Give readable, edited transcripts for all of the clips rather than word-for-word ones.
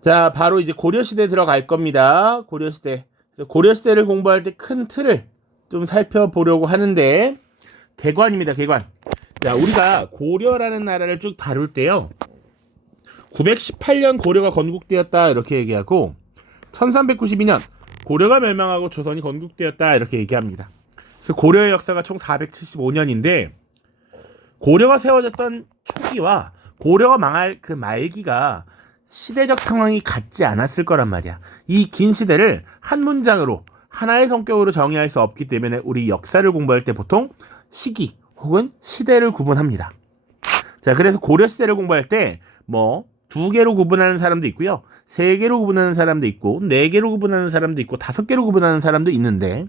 자, 바로 이제 고려시대 들어갈 겁니다. 고려시대. 고려시대를 공부할 때 큰 틀을 좀 살펴보려고 하는데, 개관입니다, 개관. 자, 우리가 고려라는 나라를 쭉 다룰 때요. 918년 고려가 건국되었다, 이렇게 얘기하고, 1392년 고려가 멸망하고 조선이 건국되었다, 이렇게 얘기합니다. 그래서 고려의 역사가 총 475년인데, 고려가 세워졌던 초기와 고려가 망할 그 말기가 시대적 상황이 같지 않았을 거란 말이야. 이 긴 시대를 한 문장으로 하나의 성격으로 정의할 수 없기 때문에 우리 역사를 공부할 때 보통 시기 혹은 시대를 구분합니다. 자, 그래서 고려 시대를 공부할 때 뭐 두 개로 구분하는 사람도 있고요. 세 개로 구분하는 사람도 있고, 네 개로 구분하는 사람도 있고, 다섯 개로 구분하는 사람도 있는데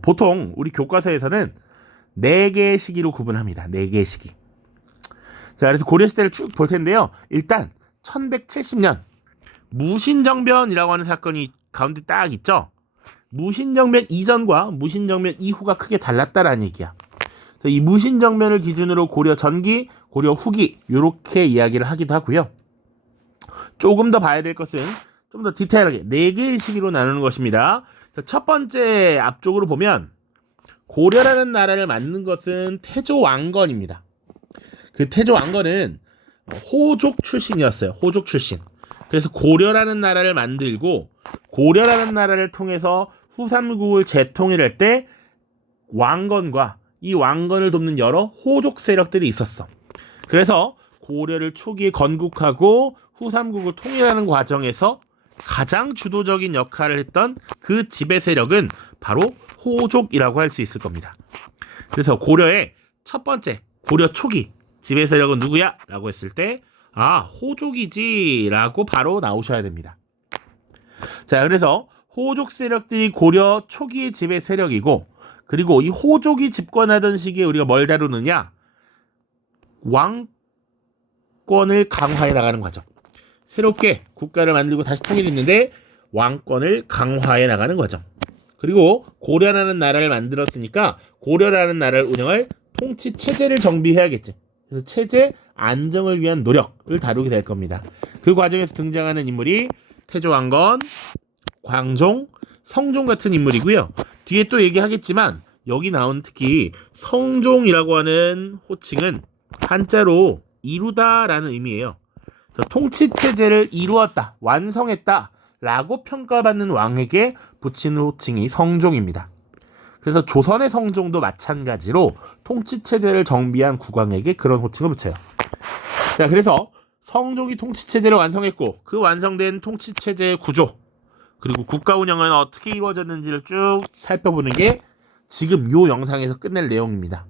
보통 우리 교과서에서는 네 개의 시기로 구분합니다. 네 개의 시기. 자, 그래서 고려 시대를 쭉 볼 텐데요. 일단 1170년 무신정변이라고 하는 사건이 가운데 딱 있죠. 무신정변 이전과 무신정변 이후가 크게 달랐다라는 얘기야. 이 무신정변을 기준으로 고려 전기, 고려 후기 이렇게 이야기를 하기도 하고요. 조금 더 봐야 될 것은 좀 더 디테일하게 네 개의 시기로 나누는 것입니다. 첫 번째 앞쪽으로 보면 고려라는 나라를 만든 것은 태조 왕건입니다. 그 태조 왕건은 호족 출신이었어요. 호족 출신. 그래서 고려라는 나라를 만들고 고려라는 나라를 통해서 후삼국을 재통일할 때 왕건과 이 왕건을 돕는 여러 호족 세력들이 있었어. 그래서 고려를 초기에 건국하고 후삼국을 통일하는 과정에서 가장 주도적인 역할을 했던 그 지배 세력은 바로 호족이라고 할 수 있을 겁니다. 그래서 고려의 첫 번째 고려 초기 지배 세력은 누구야? 라고 했을 때 호족이지 라고 바로 나오셔야 됩니다. 자, 그래서 호족 세력들이 고려 초기의 지배 세력이고, 그리고 이 호족이 집권하던 시기에 우리가 뭘 다루느냐? 왕권을 강화해 나가는 과정. 새롭게 국가를 만들고 다시 통일했는데 왕권을 강화해 나가는 과정. 그리고 고려라는 나라를 만들었으니까 고려라는 나라를 운영할 통치 체제를 정비해야겠지. 그래서 체제 안정을 위한 노력을 다루게 될 겁니다. 그 과정에서 등장하는 인물이 태조왕건, 광종, 성종 같은 인물이고요. 뒤에 또 얘기하겠지만 여기 나온 특히 성종이라고 하는 호칭은 한자로 이루다라는 의미예요. 통치 체제를 이루었다, 완성했다 라고 평가받는 왕에게 붙이는 호칭이 성종입니다. 그래서 조선의 성종도 마찬가지로 통치 체제를 정비한 국왕에게 그런 호칭을 붙여요. 자, 그래서 성종이 통치 체제를 완성했고 그 완성된 통치 체제의 구조 그리고 국가 운영은 어떻게 이루어졌는지를 쭉 살펴보는 게 지금 이 영상에서 끝낼 내용입니다.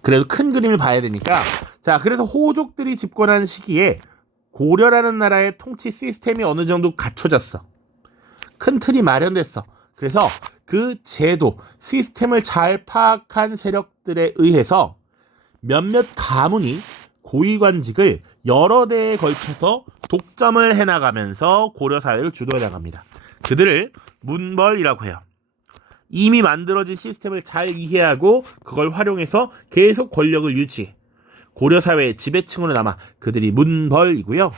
그래도 큰 그림을 봐야 되니까. 자, 그래서 호족들이 집권한 시기에 고려라는 나라의 통치 시스템이 어느 정도 갖춰졌어. 큰 틀이 마련됐어. 그래서 그 제도, 시스템을 잘 파악한 세력들에 의해서 몇몇 가문이 고위관직을 여러 대에 걸쳐서 독점을 해나가면서 고려 사회를 주도해 나갑니다. 그들을 문벌이라고 해요. 이미 만들어진 시스템을 잘 이해하고 그걸 활용해서 계속 권력을 유지. 고려 사회의 지배층으로 남아 그들이 문벌이고요.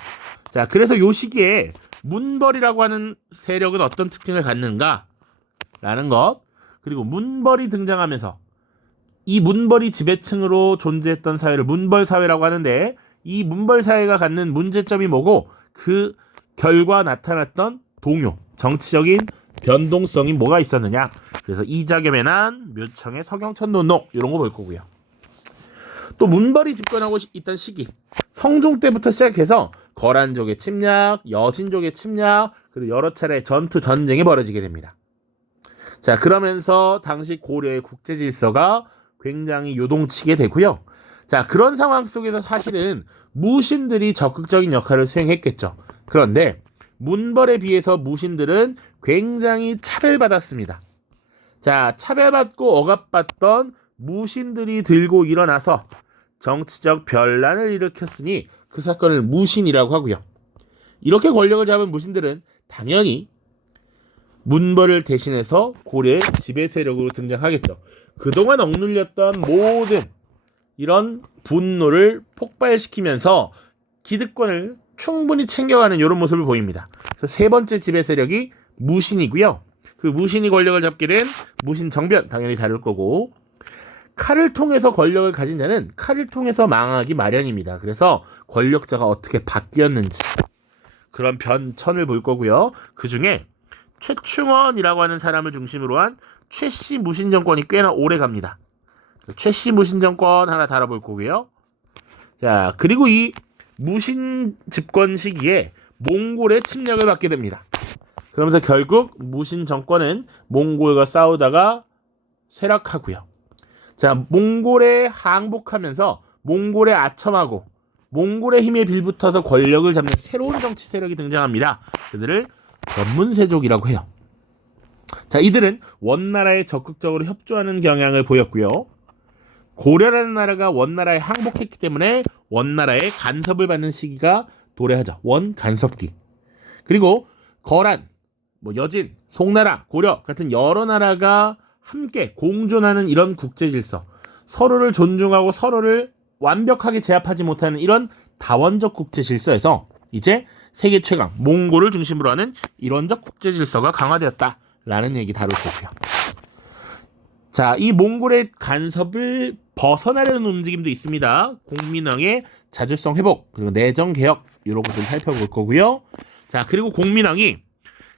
자, 그래서 이 시기에 문벌이라고 하는 세력은 어떤 특징을 갖는가? 라는 것. 그리고 문벌이 등장하면서 이 문벌이 지배층으로 존재했던 사회를 문벌 사회라고 하는데 이 문벌 사회가 갖는 문제점이 뭐고 그 결과 나타났던 동요, 정치적인 변동성이 뭐가 있었느냐. 그래서 이자겸의 난, 묘청의 서경천 논록 이런 거 볼 거고요. 또 문벌이 집권하고 있던 시기 성종 때부터 시작해서 거란족의 침략, 여신족의 침략 그리고 여러 차례 전투 전쟁이 벌어지게 됩니다. 자, 그러면서 당시 고려의 국제 질서가 굉장히 요동치게 되고요. 자, 그런 상황 속에서 사실은 무신들이 적극적인 역할을 수행했겠죠. 그런데 문벌에 비해서 무신들은 굉장히 차별받았습니다. 자, 차별받고 억압받던 무신들이 들고 일어나서 정치적 변란을 일으켰으니 그 사건을 무신이라고 하고요. 이렇게 권력을 잡은 무신들은 당연히 문벌을 대신해서 고려의 지배 세력으로 등장하겠죠. 그동안 억눌렸던 모든 이런 분노를 폭발시키면서 기득권을 충분히 챙겨가는 이런 모습을 보입니다. 그래서 세 번째 지배 세력이 무신이고요. 그 무신이 권력을 잡게 된 무신 정변 당연히 다룰 거고, 칼을 통해서 권력을 가진 자는 칼을 통해서 망하기 마련입니다. 그래서 권력자가 어떻게 바뀌었는지 그런 변천을 볼 거고요. 그 중에 최충원이라고 하는 사람을 중심으로 한 최씨 무신 정권이 꽤나 오래 갑니다. 최씨 무신 정권 하나 다뤄볼 거고요. 자, 그리고 이 무신 집권 시기에 몽골의 침략을 받게 됩니다. 그러면서 결국 무신 정권은 몽골과 싸우다가 쇠락하고요. 자, 몽골에 항복하면서 몽골에 아첨하고 몽골의 힘에 빌붙어서 권력을 잡는 새로운 정치 세력이 등장합니다. 그들을 권문세족이라고 해요. 자, 이들은 원나라에 적극적으로 협조하는 경향을 보였고요. 고려라는 나라가 원나라에 항복했기 때문에 원나라의 간섭을 받는 시기가 도래하죠. 원간섭기. 그리고 거란, 여진, 송나라, 고려 같은 여러 나라가 함께 공존하는 이런 국제 질서, 서로를 존중하고 서로를 완벽하게 제압하지 못하는 이런 다원적 국제 질서에서 이제 세계 최강 몽골을 중심으로 하는 이론적 국제 질서가 강화되었다라는 얘기 다룰 거고요. 자, 이 몽골의 간섭을 벗어나려는 움직임도 있습니다. 공민왕의 자주성 회복, 그리고 내정 개혁 이런 거 좀 살펴볼 거고요. 자, 그리고 공민왕이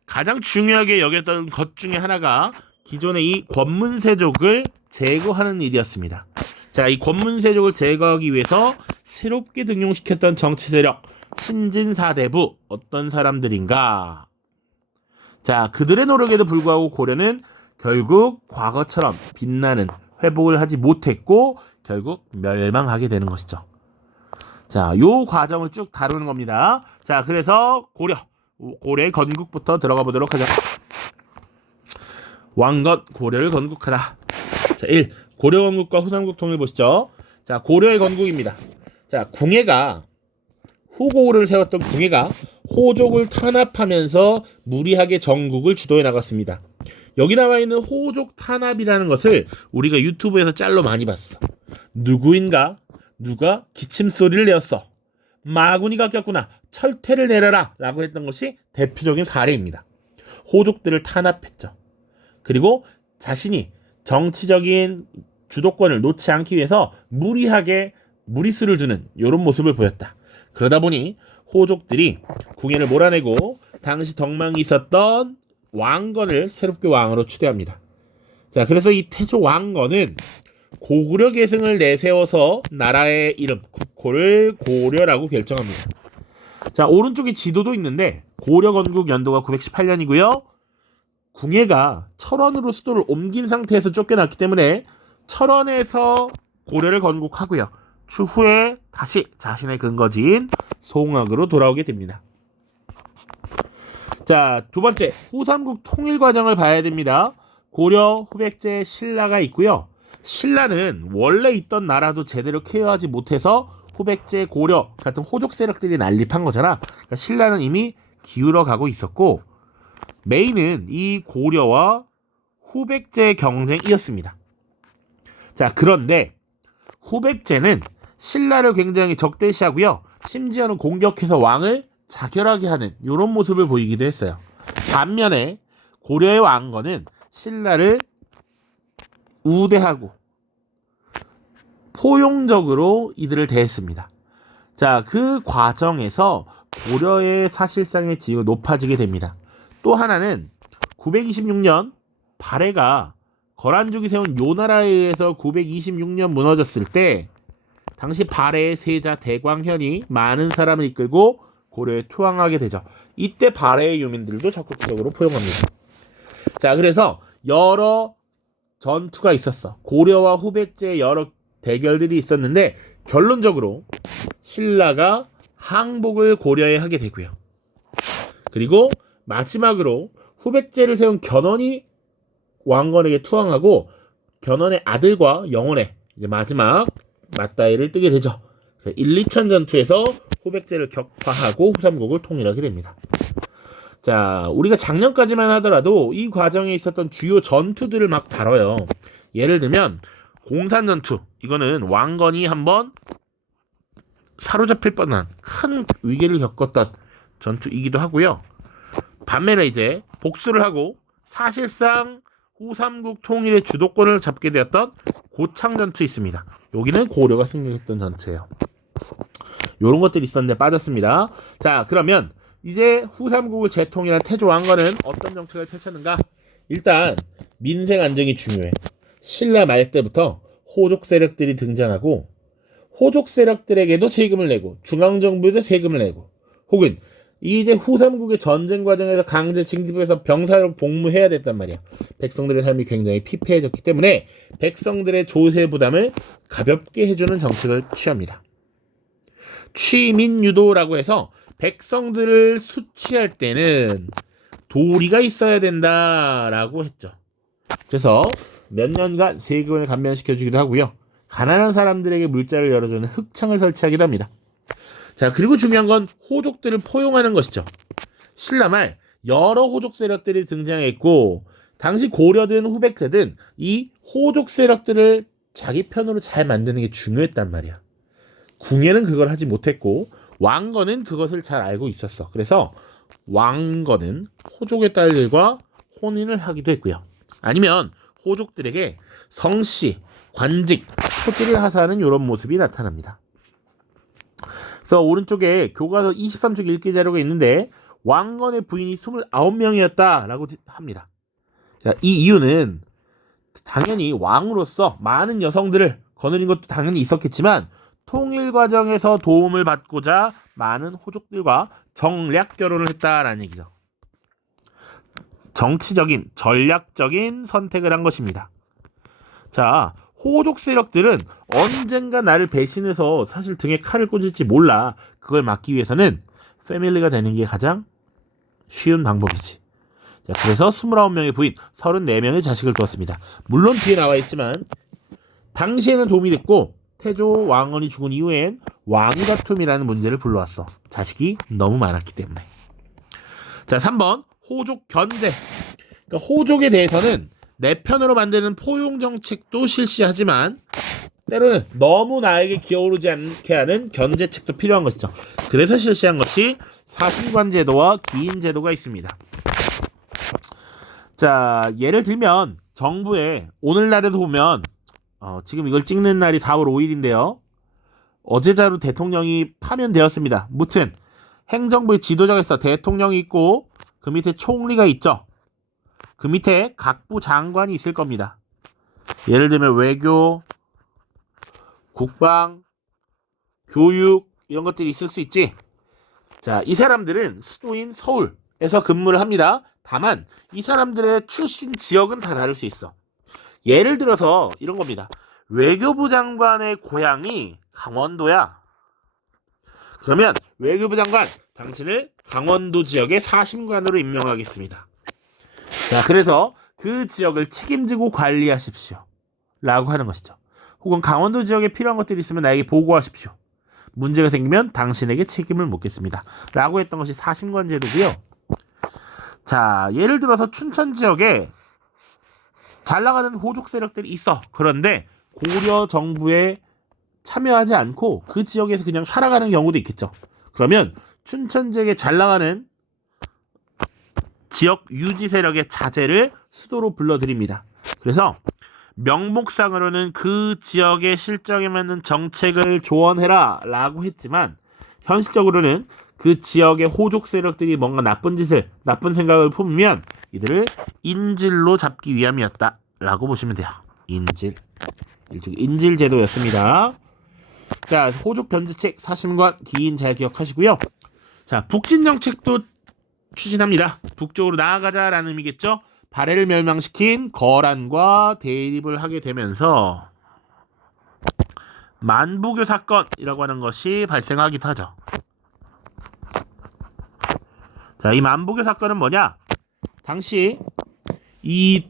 가장 중요하게 여겼던 것 중에 하나가 기존의 이 권문세족을 제거하는 일이었습니다. 자, 이 권문세족을 제거하기 위해서 새롭게 등용시켰던 정치 세력 신진사대부 어떤 사람들인가? 자, 그들의 노력에도 불구하고 고려는 결국 과거처럼 빛나는 회복을 하지 못했고 결국 멸망하게 되는 것이죠. 자, 요 과정을 쭉 다루는 겁니다. 자, 그래서 고려의 건국부터 들어가 보도록 하죠. 왕건 고려를 건국하다. 자, 1. 고려 건국과 후삼국 통일 보시죠. 자, 고려의 건국입니다. 자, 궁예가 후고를 세웠던 궁예가 호족을 탄압하면서 무리하게 전국을 주도해 나갔습니다. 여기 나와 있는 호족 탄압이라는 것을 우리가 유튜브에서 짤로 많이 봤어. 누구인가? 누가 기침소리를 내었어. 마구니가 꼈구나. 철퇴를 내려라 라고 했던 것이 대표적인 사례입니다. 호족들을 탄압했죠. 그리고 자신이 정치적인 주도권을 놓지 않기 위해서 무리하게 무리수를 두는 이런 모습을 보였다. 그러다 보니 호족들이 궁예를 몰아내고 당시 덕망이 있었던 왕건을 새롭게 왕으로 추대합니다. 자, 그래서 이 태조 왕건은 고구려 계승을 내세워서 나라의 이름 국호를 고려라고 결정합니다. 자, 오른쪽에 지도도 있는데 고려 건국 연도가 918년이고요. 궁예가 철원으로 수도를 옮긴 상태에서 쫓겨났기 때문에 철원에서 고려를 건국하고요. 추후에 다시 자신의 근거지인 송악으로 돌아오게 됩니다. 자, 두 번째, 후삼국 통일 과정을 봐야 됩니다. 고려 후백제 신라가 있고요. 신라는 원래 있던 나라도 제대로 케어하지 못해서 후백제, 고려 같은 호족 세력들이 난립한 거잖아. 그러니까 신라는 이미 기울어 가고 있었고 메인은 이 고려와 후백제의 경쟁이었습니다. 자, 그런데 후백제는 신라를 굉장히 적대시하고요. 심지어는 공격해서 왕을 자결하게 하는 이런 모습을 보이기도 했어요. 반면에 고려의 왕건은 신라를 우대하고 포용적으로 이들을 대했습니다. 자, 그 과정에서 고려의 사실상의 지위가 높아지게 됩니다. 또 하나는 926년 발해가 거란족이 세운 요나라에 의해서 926년 무너졌을 때 당시 발해의 세자 대광현이 많은 사람을 이끌고 고려에 투항하게 되죠. 이때 발해의 유민들도 적극적으로 포용합니다. 자, 그래서 여러 전투가 있었어. 고려와 후백제의 여러 대결들이 있었는데 결론적으로 신라가 항복을 고려에 하게 되고요. 그리고 마지막으로 후백제를 세운 견훤이 왕건에게 투항하고 견훤의 아들과 영원의 이제 마지막 맞다이를 뜨게 되죠. 그래서 1, 2천 전투에서 후백제를 격파하고 후삼국을 통일하게 됩니다. 자, 우리가 작년까지만 하더라도 이 과정에 있었던 주요 전투들을 막 다뤄요. 예를 들면 공산전투, 이거는 왕건이 한번 사로잡힐 뻔한 큰 위기를 겪었던 전투이기도 하고요. 반면에 이제 복수를 하고 사실상 후삼국 통일의 주도권을 잡게 되었던 고창 전투 있습니다. 여기는 고려가 승리했던 전투예요. 이런 것들이 있었는데 빠졌습니다. 자, 그러면 이제 후삼국을 재통일한 태조 왕건은 어떤 정책을 펼쳤는가? 일단 민생 안정이 중요해. 신라 말 때부터 호족 세력들이 등장하고 호족 세력들에게도 세금을 내고 중앙정부에도 세금을 내고 혹은 이제 후삼국의 전쟁 과정에서 강제 징집해서 병사로 복무해야 됐단 말이야. 백성들의 삶이 굉장히 피폐해졌기 때문에 백성들의 조세 부담을 가볍게 해주는 정책을 취합니다. 취민유도라고 해서 백성들을 수치할 때는 도리가 있어야 된다라고 했죠. 그래서 몇 년간 세금을 감면시켜주기도 하고요. 가난한 사람들에게 물자를 열어주는 흑창을 설치하기도 합니다. 자, 그리고 중요한 건 호족들을 포용하는 것이죠. 신라말 여러 호족 세력들이 등장했고 당시 고려든 후백세든 이 호족 세력들을 자기 편으로 잘 만드는 게 중요했단 말이야. 궁예는 그걸 하지 못했고 왕건은 그것을 잘 알고 있었어. 그래서 왕건은 호족의 딸들과 혼인을 하기도 했고요. 아니면 호족들에게 성씨, 관직, 토지를 하사하는 이런 모습이 나타납니다. 그래서 오른쪽에 교과서 23쪽 읽기 자료가 있는데 왕건의 부인이 29명이었다라고 합니다. 자, 이 이유는 당연히 왕으로서 많은 여성들을 거느린 것도 당연히 있었겠지만 통일 과정에서 도움을 받고자 많은 호족들과 정략 결혼을 했다라는 얘기죠. 정치적인, 전략적인 선택을 한 것입니다. 자, 호족 세력들은 언젠가 나를 배신해서 사실 등에 칼을 꽂을지 몰라. 그걸 막기 위해서는 패밀리가 되는 게 가장 쉬운 방법이지. 자, 그래서 29명의 부인, 34명의 자식을 두었습니다. 물론 뒤에 나와 있지만 당시에는 도움이 됐고 태조 왕건이 죽은 이후엔 왕다툼이라는 문제를 불러왔어. 자식이 너무 많았기 때문에. 자, 3번 호족 견제. 그러니까 호족에 대해서는 내 편으로 만드는 포용 정책도 실시하지만 때로는 너무 나에게 기어오르지 않게 하는 견제책도 필요한 것이죠. 그래서 실시한 것이 사신관 제도와 기인 제도가 있습니다. 자, 예를 들면 정부에 오늘날에도 보면 지금 이걸 찍는 날이 4월 5일인데요. 어제자로 대통령이 파면되었습니다. 무튼 행정부의 지도자가 있어. 대통령이 있고 그 밑에 총리가 있죠. 그 밑에 각부 장관이 있을 겁니다. 예를 들면 외교, 국방, 교육 이런 것들이 있을 수 있지. 자, 이 사람들은 수도인 서울에서 근무를 합니다. 다만 이 사람들의 출신 지역은 다 다를 수 있어. 예를 들어서 이런 겁니다. 외교부 장관의 고향이 강원도야. 그러면 외교부 장관, 당신을 강원도 지역의 사심관으로 임명하겠습니다. 자, 그래서 그 지역을 책임지고 관리하십시오. 라고 하는 것이죠. 혹은 강원도 지역에 필요한 것들이 있으면 나에게 보고하십시오. 문제가 생기면 당신에게 책임을 묻겠습니다. 라고 했던 것이 사심관 제도고요. 자, 예를 들어서 춘천 지역에 잘 나가는 호족 세력들이 있어. 그런데 고려 정부에 참여하지 않고 그 지역에서 그냥 살아가는 경우도 있겠죠. 그러면 춘천 지역에 잘 나가는 지역 유지 세력의 자제를 수도로 불러드립니다. 그래서 명목상으로는 그 지역의 실정에 맞는 정책을 조언해라 라고 했지만 현실적으로는 그 지역의 호족 세력들이 뭔가 나쁜 생각을 품으면 이들을 인질로 잡기 위함이었다 라고 보시면 돼요. 일종의 인질 제도였습니다. 자, 호족 견제책, 사심관, 기인 잘 기억하시고요. 자, 북진 정책도 추진합니다. 북쪽으로 나아가자라는 의미겠죠. 발해를 멸망시킨 거란과 대립을 하게 되면서 만부교 사건이라고 하는 것이 발생하기도 하죠. 자, 이 만부교 사건은 뭐냐? 당시 이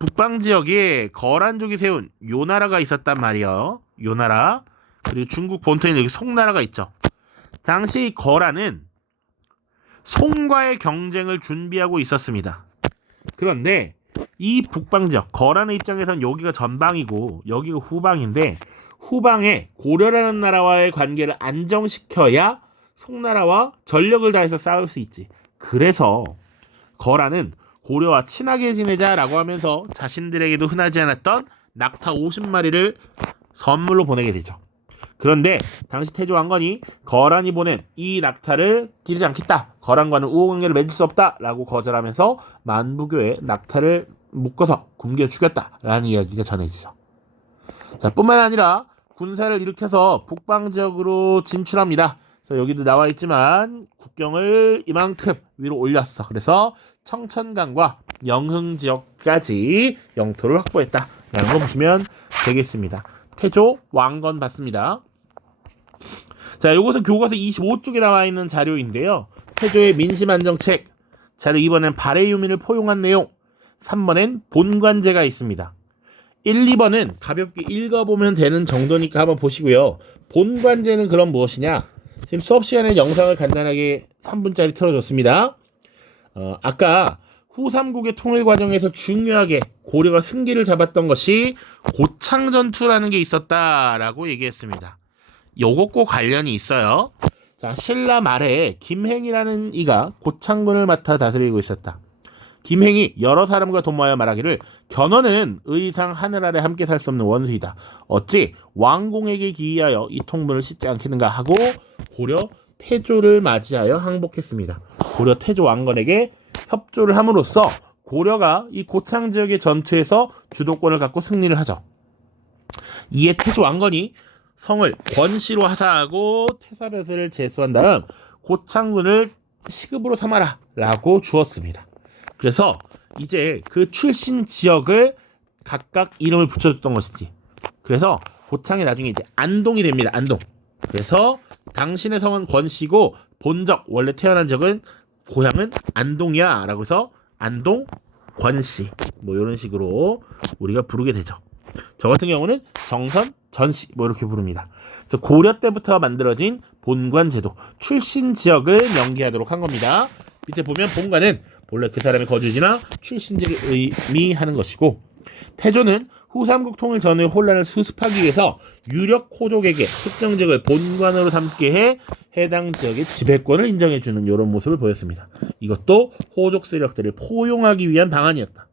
북방 지역에 거란족이 세운 요나라가 있었단 말이에요. 요나라. 그리고 중국 본토에 여기 송나라가 있죠. 당시 거란은 송과의 경쟁을 준비하고 있었습니다. 그런데 이 북방 지역, 거란의 입장에선 여기가 전방이고 여기가 후방인데 후방에 고려라는 나라와의 관계를 안정시켜야 송나라와 전력을 다해서 싸울 수 있지. 그래서 거란은 고려와 친하게 지내자라고 하면서 자신들에게도 흔하지 않았던 낙타 50마리를 선물로 보내게 되죠. 그런데 당시 태조 왕건이 거란이 보낸 이 낙타를 기르지 않겠다. 거란과는 우호관계를 맺을 수 없다라고 거절하면서 만부교에 낙타를 묶어서 굶겨 죽였다라는 이야기가 전해지죠. 자, 뿐만 아니라 군사를 일으켜서 북방 지역으로 진출합니다. 그래서 여기도 나와 있지만 국경을 이만큼 위로 올렸어. 그래서 청천강과 영흥 지역까지 영토를 확보했다라는 거 보시면 되겠습니다. 태조 왕건 봤습니다. 자, 이것은 교과서 25쪽에 나와 있는 자료인데요. 태조의 민심안정책 자료 2번엔 발해 유민을 포용한 내용, 3번엔 본관제가 있습니다. 1, 2번은 가볍게 읽어보면 되는 정도니까 한번 보시고요. 본관제는 그럼 무엇이냐? 지금 수업 시간에 영상을 간단하게 3분짜리 틀어줬습니다. 아까 후삼국의 통일 과정에서 중요하게 고려가 승기를 잡았던 것이 고창전투라는 게 있었다라고 얘기했습니다. 요것과 관련이 있어요. 자, 신라 말에 김행이라는 이가 고창군을 맡아 다스리고 있었다. 김행이 여러 사람과 도모하여 말하기를 견훤은 의상 하늘 아래 함께 살 수 없는 원수이다. 어찌 왕공에게 기이하여 이 통문을 씻지 않겠는가 하고 고려 태조를 맞이하여 항복했습니다. 고려 태조 왕건에게 협조를 함으로써 고려가 이 고창 지역의 전투에서 주도권을 갖고 승리를 하죠. 이에 태조 왕건이 성을 권씨로 하사하고 태사벼슬을 제수한 다음 고창군을 시급으로 삼아라 라고 주었습니다. 그래서 이제 그 출신 지역을 각각 이름을 붙여줬던 것이지. 그래서 고창이 나중에 이제 안동이 됩니다. 안동. 그래서 당신의 성은 권씨고 본적 원래 태어난 적은 고향은 안동이야 라고 해서 안동 권씨 뭐 이런 식으로 우리가 부르게 되죠. 저 같은 경우는 정선 전씨 뭐 이렇게 부릅니다. 그래서 고려 때부터 만들어진 본관제도 출신 지역을 명기하도록 한 겁니다. 밑에 보면 본관은 원래 그 사람의 거주지나 출신지를 의미하는 것이고, 태조는 후삼국 통일 전의 혼란을 수습하기 위해서 유력 호족에게 특정 지역을 본관으로 삼게 해 해당 지역의 지배권을 인정해주는 이런 모습을 보였습니다. 이것도 호족 세력들을 포용하기 위한 방안이었다.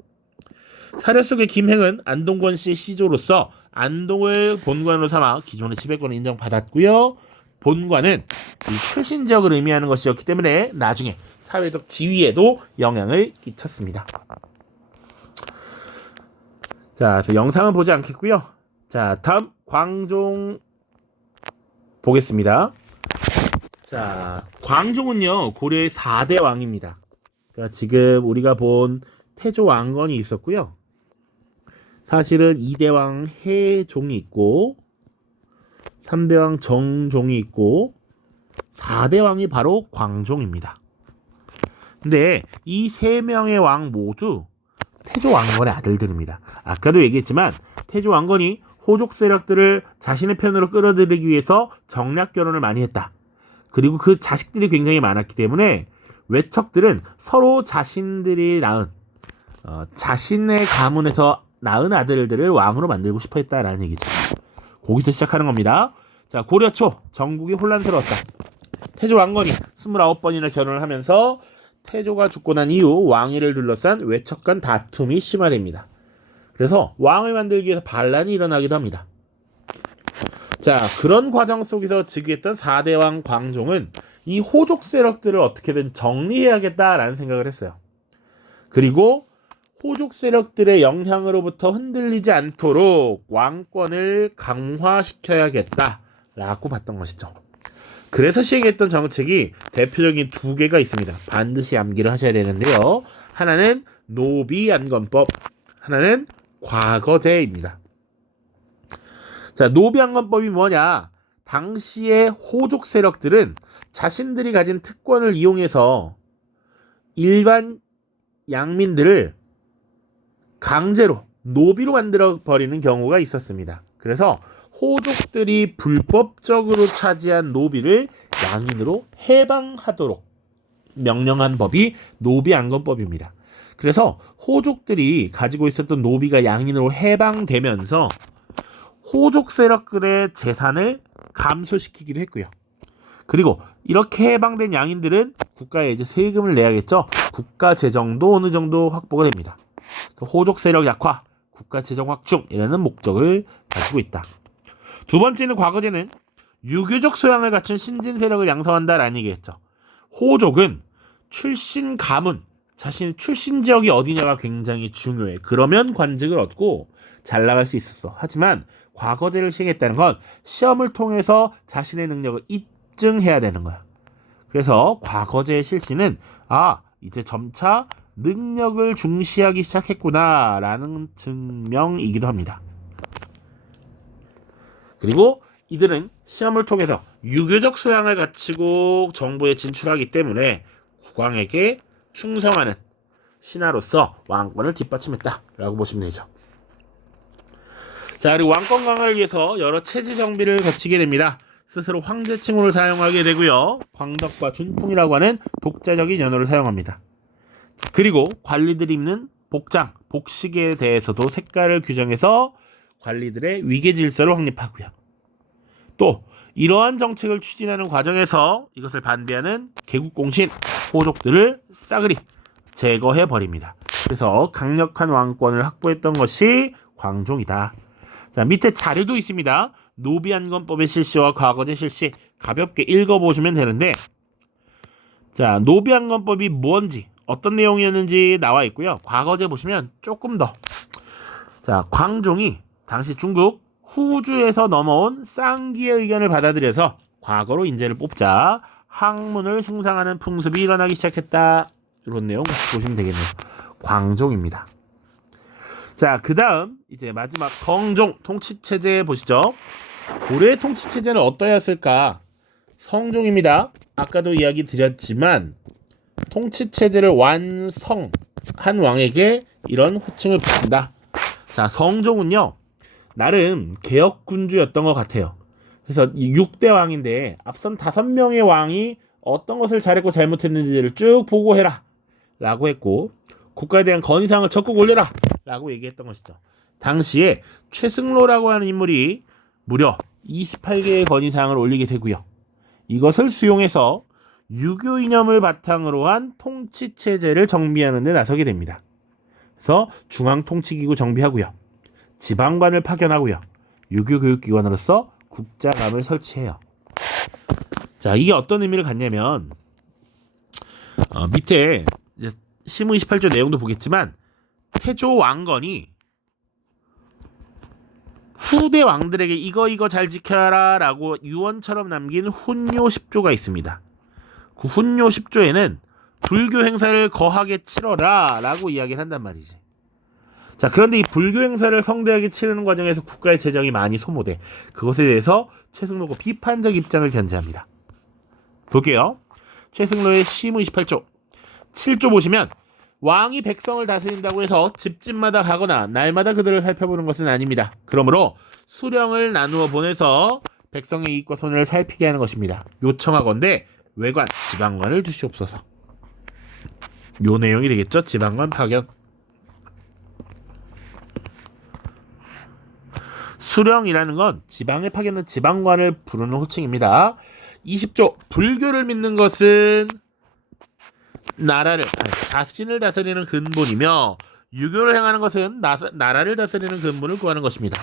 사려 속의 김행은 안동권 씨의 시조로서 안동을 본관으로 삼아 기존의 지배권을 인정받았고요. 본관은 이 출신 지역을 의미하는 것이었기 때문에 나중에 사회적 지위에도 영향을 끼쳤습니다. 자, 그래서 영상은 보지 않겠고요. 자, 다음 광종 보겠습니다. 자, 광종은요 고려의 4대 왕입니다. 그러니까 지금 우리가 본 태조 왕건이 있었고요. 사실은 2대 왕 해종이 있고 3대 왕 정종이 있고 4대 왕이 바로 광종입니다. 근데 이 3명의 왕 모두 태조 왕건의 아들들입니다. 아까도 얘기했지만 태조 왕건이 호족 세력들을 자신의 편으로 끌어들이기 위해서 정략 결혼을 많이 했다. 그리고 그 자식들이 굉장히 많았기 때문에 외척들은 서로 자신들이 낳은 자신의 가문에서 낳은 아들들을 왕으로 만들고 싶어 했다라는 얘기죠. 거기서 시작하는 겁니다. 자, 고려 초 전국이 혼란스러웠다. 태조 왕건이 29번이나 결혼을 하면서 태조가 죽고 난 이후 왕위를 둘러싼 외척 간 다툼이 심화됩니다. 그래서 왕을 만들기 위해서 반란이 일어나기도 합니다. 자, 그런 과정 속에서 즉위했던 4대 왕 광종은 이 호족 세력들을 어떻게든 정리해야겠다라는 생각을 했어요. 그리고 호족 세력들의 영향으로부터 흔들리지 않도록 왕권을 강화시켜야겠다라고 봤던 것이죠. 그래서 시행했던 정책이 대표적인 2개가 있습니다. 반드시 암기를 하셔야 되는데요. 하나는 노비안건법, 하나는 과거제입니다. 자, 노비안건법이 뭐냐? 당시의 호족 세력들은 자신들이 가진 특권을 이용해서 일반 양민들을 강제로 노비로 만들어 버리는 경우가 있었습니다. 그래서 호족들이 불법적으로 차지한 노비를 양인으로 해방하도록 명령한 법이 노비안건법입니다. 그래서 호족들이 가지고 있었던 노비가 양인으로 해방되면서 호족 세력들의 재산을 감소시키기도 했고요. 그리고 이렇게 해방된 양인들은 국가에 이제 세금을 내야겠죠. 국가 재정도 어느 정도 확보가 됩니다. 호족 세력 약화, 국가 재정 확충이라는 목적을 가지고 있다. 두 번째는 과거제는 유교적 소양을 갖춘 신진 세력을 양성한다라는 얘기겠죠. 호족은 출신 가문, 자신의 출신 지역이 어디냐가 굉장히 중요해. 그러면 관직을 얻고 잘 나갈 수 있었어. 하지만 과거제를 시행했다는 건 시험을 통해서 자신의 능력을 입증해야 되는 거야. 그래서 과거제의 실시는 이제 점차 능력을 중시하기 시작했구나라는 증명이기도 합니다. 그리고 이들은 시험을 통해서 유교적 소양을 갖추고 정부에 진출하기 때문에 국왕에게 충성하는 신하로서 왕권을 뒷받침했다라고 보시면 되죠. 자, 그리고 왕권 강화를 위해서 여러 체제 정비를 거치게 됩니다. 스스로 황제 칭호를 사용하게 되고요. 광덕과 준풍이라고 하는 독자적인 연호를 사용합니다. 그리고 관리들이 입는 복장, 복식에 대해서도 색깔을 규정해서 관리들의 위계 질서를 확립하고요. 또 이러한 정책을 추진하는 과정에서 이것을 반대하는 개국공신, 호족들을 싸그리 제거해버립니다. 그래서 강력한 왕권을 확보했던 것이 광종이다. 자, 밑에 자료도 있습니다. 노비안건법의 실시와 과거제 실시 가볍게 읽어보시면 되는데, 자, 노비안건법이 뭔지 어떤 내용이었는지 나와 있고요. 과거제 보시면 조금 더, 자, 광종이 당시 중국 후주에서 넘어온 쌍기의 의견을 받아들여서 과거로 인재를 뽑자 학문을 숭상하는 풍습이 일어나기 시작했다. 이런 내용 보시면 되겠네요. 광종입니다. 자, 그 다음 이제 마지막 성종 통치체제 보시죠. 고려의 통치체제는 어떠했을까? 성종입니다. 아까도 이야기 드렸지만 통치체제를 완성한 왕에게 이런 호칭을 붙인다. 자, 성종은요, 나름 개혁군주였던 것 같아요. 그래서 6대 왕인데 앞선 5명의 왕이 어떤 것을 잘했고 잘못했는지를 쭉 보고해라 라고 했고, 국가에 대한 건의사항을 적극 올려라 라고 얘기했던 것이죠. 당시에 최승로라고 하는 인물이 무려 28개의 건의사항을 올리게 되고요. 이것을 수용해서 유교 이념을 바탕으로 한 통치체제를 정비하는 데 나서게 됩니다. 그래서 중앙통치기구 정비하고요. 지방관을 파견하고요. 유교교육기관으로서 국자감을 설치해요. 자, 이게 어떤 의미를 갖냐면 밑에 이제 시무 28조 내용도 보겠지만 태조 왕건이 후대 왕들에게 이거 잘 지켜라 라고 유언처럼 남긴 훈요 10조가 있습니다. 그 훈요 10조에는 불교 행사를 거하게 치러라 라고 이야기를 한단 말이지. 자, 그런데 이 불교 행사를 성대하게 치르는 과정에서 국가의 재정이 많이 소모돼. 그것에 대해서 최승로가 비판적 입장을 견지합니다. 볼게요. 최승로의 시무 28조 7조 보시면 왕이 백성을 다스린다고 해서 집집마다 가거나 날마다 그들을 살펴보는 것은 아닙니다. 그러므로 수령을 나누어 보내서 백성의 이익과 손해를 살피게 하는 것입니다. 요청하건대 외관, 지방관을 두시옵소서. 요 내용이 되겠죠. 지방관 파견. 수령이라는 건 지방에 파견된 지방관을 부르는 호칭입니다. 20조 불교를 믿는 것은 자신을 다스리는 근본이며 유교를 행하는 것은 나라를 다스리는 근본을 구하는 것입니다.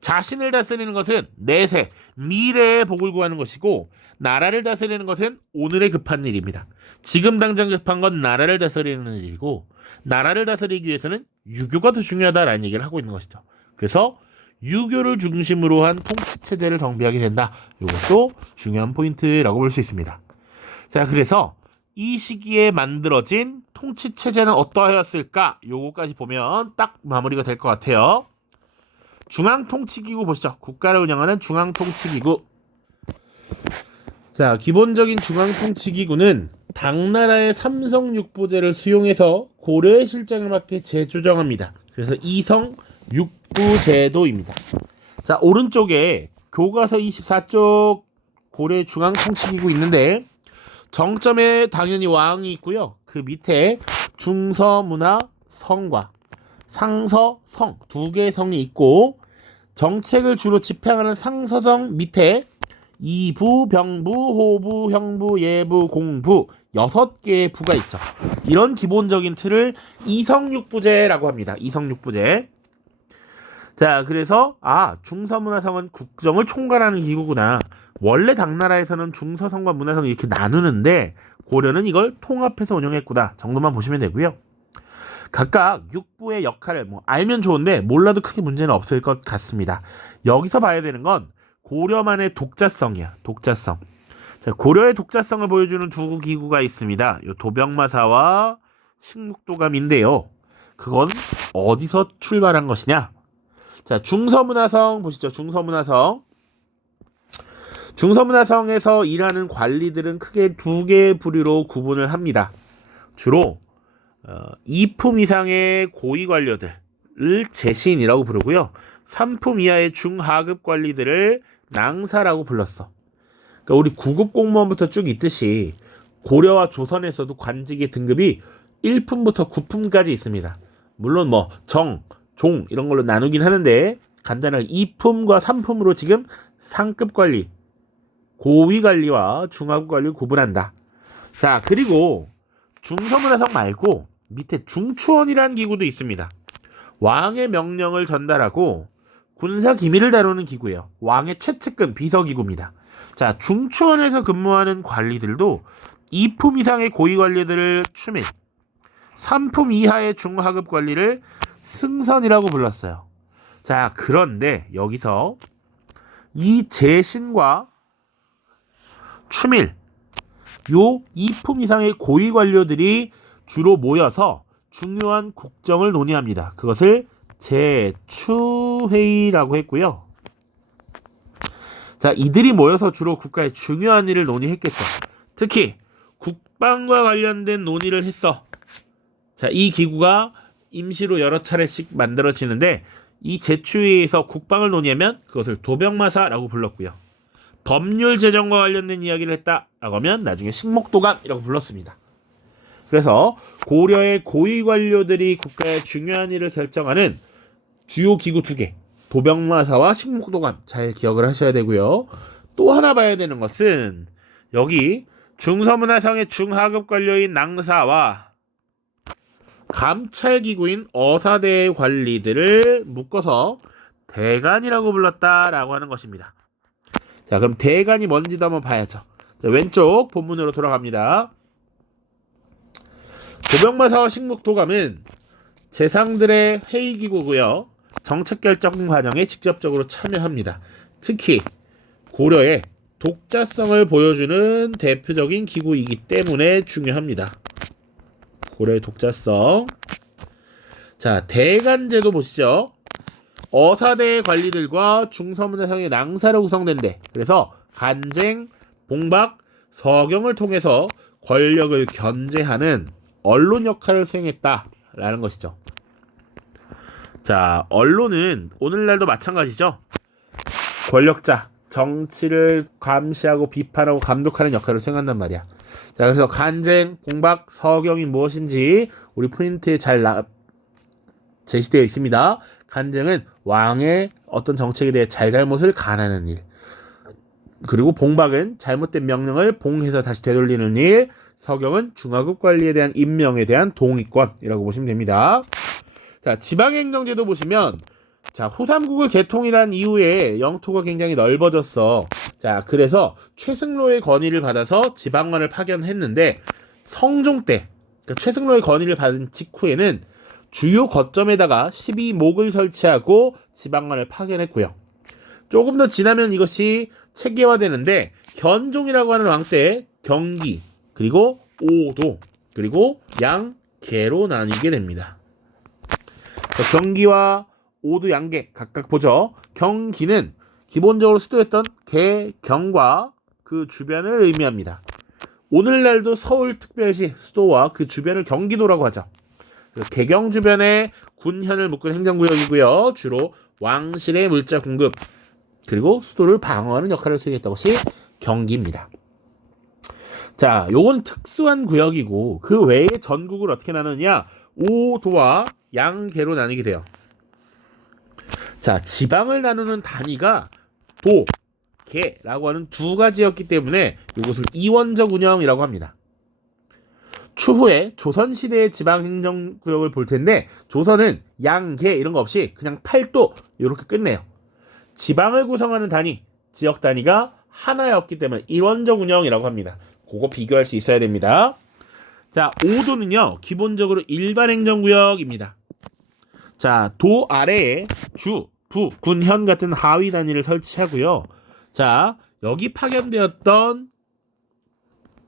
자신을 다스리는 것은 내세, 미래의 복을 구하는 것이고 나라를 다스리는 것은 오늘의 급한 일입니다. 지금 당장 급한 건 나라를 다스리는 일이고 나라를 다스리기 위해서는 유교가 더 중요하다라는 얘기를 하고 있는 것이죠. 그래서 유교를 중심으로 한 통치체제를 정비하게 된다. 이것도 중요한 포인트라고 볼 수 있습니다. 자, 그래서 이 시기에 만들어진 통치체제는 어떠하였을까? 요거까지 보면 딱 마무리가 될 것 같아요. 중앙통치기구 보시죠. 국가를 운영하는 중앙통치기구. 자, 기본적인 중앙통치기구는 당나라의 삼성육부제를 수용해서 고려의 실정에 맞게 재조정합니다. 그래서 이성육부제도입니다. 자, 오른쪽에 교과서 24쪽 고려의 중앙통치기구 있는데 정점에 당연히 왕이 있고요. 그 밑에 중서문화 성과 상서 성 두 개의 성이 있고 정책을 주로 집행하는 상서성 밑에 이부, 병부, 호부, 형부, 예부, 공부 6개의 부가 있죠. 이런 기본적인 틀을 이성육부제라고 합니다. 이성육부제. 자, 그래서 중서문화성은 국정을 총괄하는 기구구나. 원래 당나라에서는 중서성과 문화성을 이렇게 나누는데 고려는 이걸 통합해서 운영했구나 정도만 보시면 되고요. 각각 육부의 역할을 알면 좋은데 몰라도 크게 문제는 없을 것 같습니다. 여기서 봐야 되는 건 고려만의 독자성이야. 독자성. 자, 고려의 독자성을 보여주는 두 기구가 있습니다. 요 도병마사와 식묵도감인데요. 그건 어디서 출발한 것이냐? 자, 중서문화성 보시죠. 중서문화성. 중서문화성에서 일하는 관리들은 크게 2개의 부류로 구분을 합니다. 주로 2품 이상의 고위 관료들을 제시인이라고 부르고요. 3품 이하의 중하급 관리들을 낭사라고 불렀어. 그러니까 우리 9급 공무원부터 쭉 있듯이 고려와 조선에서도 관직의 등급이 1품부터 9품까지 있습니다. 물론 정, 종 이런 걸로 나누긴 하는데 간단하게 2품과 3품으로 지금 상급 관리, 고위 관리와 중하급 관리를 구분한다. 자, 그리고 중서문화성 말고 밑에 중추원이라는 기구도 있습니다. 왕의 명령을 전달하고 군사 기밀을 다루는 기구예요. 왕의 최측근 비서기구입니다. 자, 중추원에서 근무하는 관리들도 2품 이상의 고위 관리들을 추밀, 3품 이하의 중하급 관리를 승선이라고 불렀어요. 자, 그런데 여기서 이 제신과 추밀, 요 2품 이상의 고위 관료들이 주로 모여서 중요한 국정을 논의합니다. 그것을 제추회의라고 했고요. 자, 이들이 모여서 주로 국가의 중요한 일을 논의했겠죠. 특히 국방과 관련된 논의를 했어. 자, 이 기구가 임시로 여러 차례씩 만들어지는데 이 제추회의에서 국방을 논의하면 그것을 도병마사라고 불렀고요. 법률 제정과 관련된 이야기를 했다라고 하면 나중에 식목도감이라고 불렀습니다. 그래서 고려의 고위 관료들이 국가의 중요한 일을 결정하는 주요 기구 2개, 도병마사와 식목도감 잘 기억을 하셔야 되고요. 또 하나 봐야 되는 것은 여기 중서문화성의 중하급 관료인 낭사와 감찰기구인 어사대의 관리들을 묶어서 대간이라고 불렀다라고 하는 것입니다. 자, 그럼 대간이 뭔지도 한번 봐야죠. 자, 왼쪽 본문으로 돌아갑니다. 도병마사와 식목도감은 재상들의 회의기구고요. 정책 결정 과정에 직접적으로 참여합니다. 특히 고려의 독자성을 보여주는 대표적인 기구이기 때문에 중요합니다. 고려의 독자성. 자, 대간제도 보시죠. 어사대의 관리들과 중서문화성의 낭사로 구성된대. 그래서 간쟁, 봉박, 서경을 통해서 권력을 견제하는 언론 역할을 수행했다라는 것이죠. 자, 언론은 오늘날도 마찬가지죠. 권력자, 정치를 감시하고 비판하고 감독하는 역할을 수행한단 말이야. 자, 그래서 간쟁, 봉박, 서경이 무엇인지 우리 프린트에 잘 제시되어 있습니다. 간쟁은 왕의 어떤 정책에 대해 잘잘못을 간하는 일. 그리고 봉박은 잘못된 명령을 봉해서 다시 되돌리는 일. 서경은 중하급 관리에 대한 임명에 대한 동의권이라고 보시면 됩니다. 자, 지방행정제도 보시면 자, 후삼국을 재통일한 이후에 영토가 굉장히 넓어졌어. 자, 그래서 최승로의 건의를 받아서 지방관을 파견했는데 성종 때, 그러니까 최승로의 건의를 받은 직후에는 주요 거점에다가 12목을 설치하고 지방관을 파견했고요. 조금 더 지나면 이것이 체계화되는데 견종이라고 하는 왕 때 경기, 그리고 오도, 그리고 양계로 나뉘게 됩니다. 경기와 오도, 양계 각각 보죠. 경기는 기본적으로 수도였던 개경과 그 주변을 의미합니다. 오늘날도 서울특별시 수도와 그 주변을 경기도라고 하죠. 개경 주변에 군현을 묶은 행정구역이고요. 주로 왕실의 물자 공급 그리고 수도를 방어하는 역할을 수행했던 것이 경기입니다. 자, 요건 특수한 구역이고 그 외에 전국을 어떻게 나누냐? 오도와 양계로 나뉘게 돼요. 자, 지방을 나누는 단위가 도, 개라고 하는 두 가지였기 때문에 이것을 이원적 운영이라고 합니다. 추후에 조선시대의 지방행정구역을 볼 텐데 조선은 양, 개 이런 거 없이 그냥 팔도 이렇게 끝내요. 지방을 구성하는 단위, 지역 단위가 하나였기 때문에 이원적 운영이라고 합니다. 그거 비교할 수 있어야 됩니다. 자, 5도는요 기본적으로 일반 행정구역입니다. 자, 도 아래에 주, 부, 군, 현 같은 하위 단위를 설치하고요. 자, 여기 파견되었던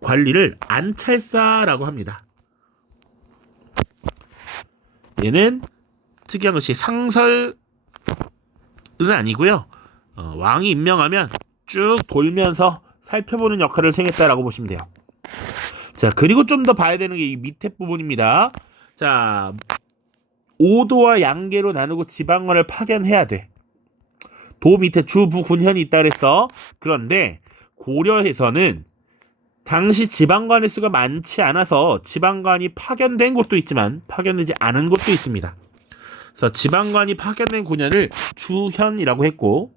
관리를 안찰사라고 합니다. 얘는 특이한 것이 상설은 아니고요. 왕이 임명하면 쭉 돌면서 살펴보는 역할을 수행했다라고 보시면 돼요. 자, 그리고 좀 더 봐야 되는 게 이 밑에 부분입니다. 자, 5도와 양계로 나누고 지방관을 파견해야 돼. 도 밑에 주, 부, 군, 현이 있다 그랬어. 그런데 고려에서는 당시 지방관의 수가 많지 않아서 지방관이 파견된 곳도 있지만 파견되지 않은 곳도 있습니다. 그래서 지방관이 파견된 군현을 주현이라고 했고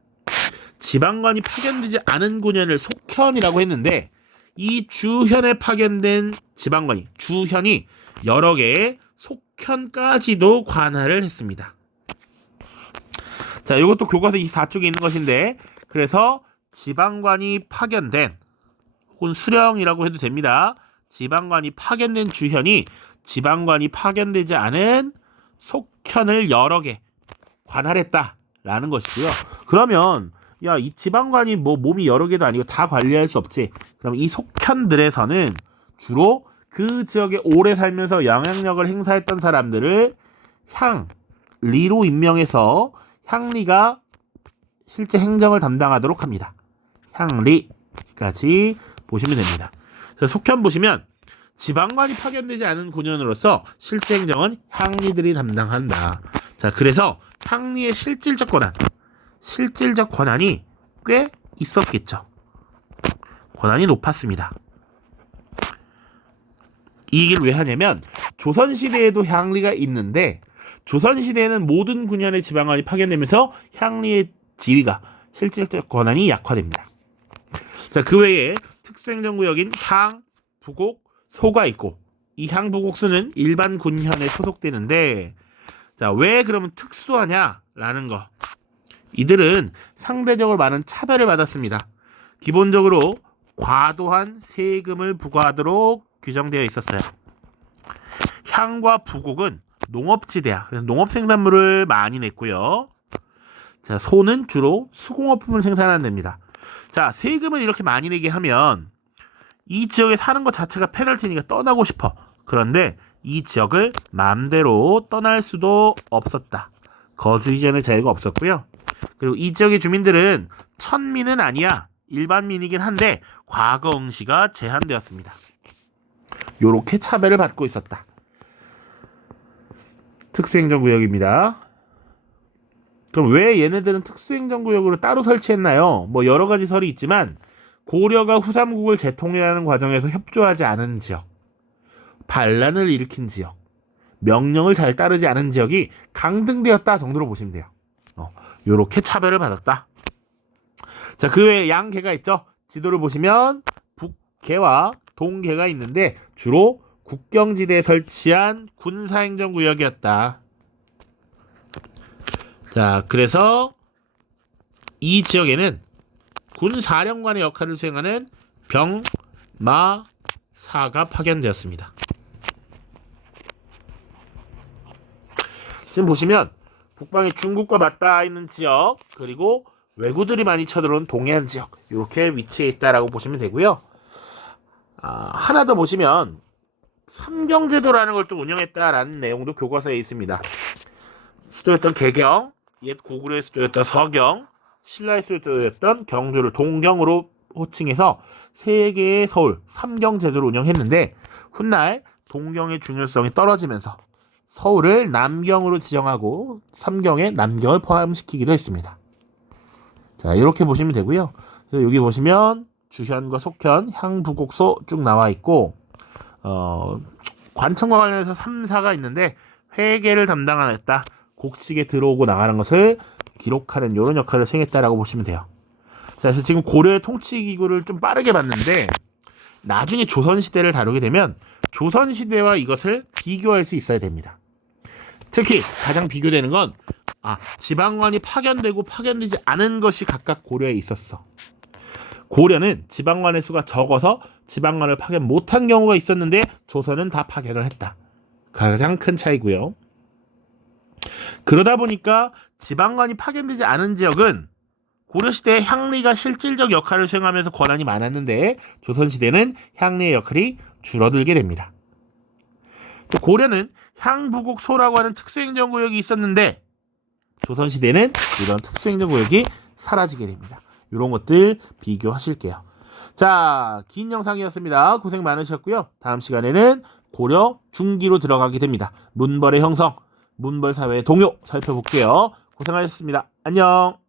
지방관이 파견되지 않은 군현을 속현이라고 했는데 이 주현에 파견된 지방관이 주현이 여러 개의 속현까지도 관할을 했습니다. 자, 이것도 교과서 24쪽에 있는 것인데 그래서 지방관이 파견된 혹은 수령이라고 해도 됩니다. 지방관이 파견된 주현이 지방관이 파견되지 않은 속현을 여러 개 관할했다라는 것이고요. 그러면 야, 이 지방관이 뭐 몸이 여러 개도 아니고 다 관리할 수 없지. 그럼 이 속현들에서는 주로 그 지역에 오래 살면서 영향력을 행사했던 사람들을 향리로 임명해서 향리가 실제 행정을 담당하도록 합니다. 향리까지 보시면 됩니다. 그래서 속현 보시면 지방관이 파견되지 않은 군현으로서 실제 행정은 향리들이 담당한다. 자, 그래서 향리의 실질적 권한이 꽤 있었겠죠. 권한이 높았습니다. 이 얘기를 왜 하냐면 조선시대에도 향리가 있는데 조선시대에는 모든 군현의 지방관이 파견되면서 향리의 지위가 실질적 권한이 약화됩니다. 자, 그 외에 특수행정구역인 향, 부곡, 소가 있고 이 향, 부곡, 소는 일반 군현에 소속되는데 자, 왜 그러면 특수하냐라는 거. 이들은 상대적으로 많은 차별을 받았습니다. 기본적으로 과도한 세금을 부과하도록 규정되어 있었어요. 향과 부곡은 농업지대야. 그래서 농업생산물을 많이 냈고요. 자, 소는 주로 수공업품을 생산하는 데입니다. 자, 세금을 이렇게 많이 내게 하면 이 지역에 사는 것 자체가 페널티니까 떠나고 싶어. 그런데 이 지역을 마음대로 떠날 수도 없었다. 거주 이전의 자유가 없었고요. 그리고 이 지역의 주민들은 천민은 아니야. 일반민이긴 한데 과거 응시가 제한되었습니다. 요렇게 차별을 받고 있었다. 특수행정구역입니다. 그럼 왜 얘네들은 특수행정구역으로 따로 설치했나요? 뭐 여러 가지 설이 있지만 고려가 후삼국을 재통일하는 과정에서 협조하지 않은 지역, 반란을 일으킨 지역, 명령을 잘 따르지 않은 지역이 강등되었다 정도로 보시면 돼요. 요렇게 차별을 받았다. 자, 그 외에 양계가 있죠. 지도를 보시면 북계와 동계가 있는데 주로 국경지대에 설치한 군사행정구역이었다. 자, 그래서 이 지역에는 군사령관의 역할을 수행하는 병, 마, 사가 파견되었습니다. 지금 보시면 북방에 중국과 맞닿아 있는 지역, 그리고 왜구들이 많이 쳐들어온 동해안 지역 이렇게 위치해 있다라고 보시면 되고요. 하나 더 보시면 삼경제도라는 걸 또 운영했다라는 내용도 교과서에 있습니다. 수도였던 개경, 옛 고구려의 수도였던 서경, 신라의 수도였던 경주를 동경으로 호칭해서 세 개의 서울, 삼경제도를 운영했는데 훗날 동경의 중요성이 떨어지면서 서울을 남경으로 지정하고 삼경에 남경을 포함시키기도 했습니다. 자, 이렇게 보시면 되고요. 그래서 여기 보시면 주현과 속현, 향, 부곡, 소 쭉 나와 있고 관청과 관련해서 3사가 있는데 회계를 담당하였다. 곡식에 들어오고 나가는 것을 기록하는 이런 역할을 수행했다라고 보시면 돼요. 자, 그래서 지금 고려의 통치기구를 좀 빠르게 봤는데 나중에 조선시대를 다루게 되면 조선시대와 이것을 비교할 수 있어야 됩니다. 특히 가장 비교되는 건 지방관이 파견되고 파견되지 않은 것이 각각 고려에 있었어. 고려는 지방관의 수가 적어서 지방관을 파견 못한 경우가 있었는데 조선은 다 파견을 했다. 가장 큰 차이고요. 그러다 보니까 지방관이 파견되지 않은 지역은 고려시대에 향리가 실질적 역할을 수행하면서 권한이 많았는데 조선시대는 향리의 역할이 줄어들게 됩니다. 고려는 향부국 소라고 하는 특수행정구역이 있었는데 조선시대는 이런 특수행정구역이 사라지게 됩니다. 이런 것들 비교하실게요. 자, 긴 영상이었습니다. 고생 많으셨고요. 다음 시간에는 고려 중기로 들어가게 됩니다. 문벌의 형성, 문벌 사회의 동요 살펴볼게요. 고생하셨습니다. 안녕.